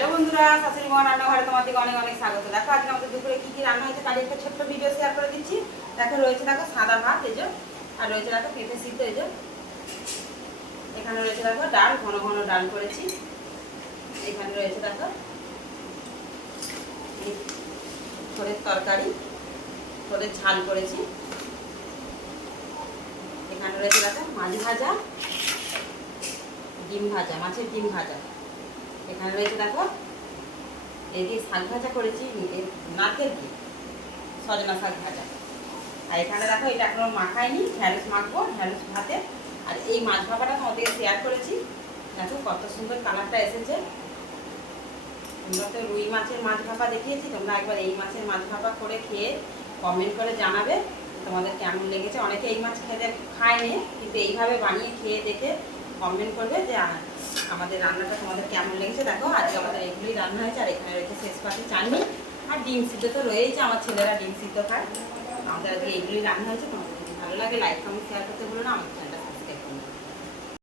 Hello বন্ধুরা, শাশুড়ি মা রান্নাঘরে তোমাদের অনেক অনেক স্বাগত। দেখো আজকে আমাদের দুপুরে কি কি রান্না হয়েছে তার একটা ছোট্ট ভিডিও শেয়ার করে দিচ্ছি। দেখো রয়েছে দেখো সাদা ভাত এই যে, আর রয়েছে দেখো পেঁপে সিদ্ধ এই যে, এখানে রয়েছে দেখো ডাল, ঘন ঘন ডাল করেছি। এখানে রয়েছে দেখো ছোলের তরকারি, ছোলের ঝাল করেছি। এখানে রয়েছে দেখো মাছ ভাজা, ডিম ভাজা, মাছের ডিম ভাজা। এখানে রয়েছে দেখো এই দিয়ে শাক ভাজা করেছি, নারকেল দিয়ে সজনা শাক ভাজা। আর এখানে দেখো এটা এখনো মাখাইনি, ঢ্যাঁড়স মাখবো, ঢ্যাঁড়স ভাতে। আর এই মাছ ভাপাটা তোমাদেরকে শেয়ার করেছি, দেখো কত সুন্দর কালারটা এসেছে। তোমরা তো রুই মাছের মাছ ভাপা দেখিয়েছি, তোমরা একবার এই মাছের মাছ ভাপা করে খেয়ে কমেন্ট করে জানাবে তোমাদের কেমন লেগেছে। অনেকে এই মাছ খেতে খায়নি, কিন্তু এইভাবে বানিয়ে খেয়ে দেখে কমেন্ট করবে যে আমাদের রান্নাটা তোমাদের কেমন লেগেছে। দেখো আজকে আমাদের এগুলোই রান্না হয়েছে। আর এখানে রয়েছে শেষ পাখি চাটনি, আর ডিম সিদ্ধ তো রয়েছে, আমার ছেলেরা ডিম সিদ্ধ খায়। আমাদের আজকে এগুলোই রান্না হয়েছে। তোমাদের যদি ভালো লাগে লাইক কমেন্ট শেয়ার করতে ভুলো না, আমার চ্যানেলটা সাবস্ক্রাইব করুন।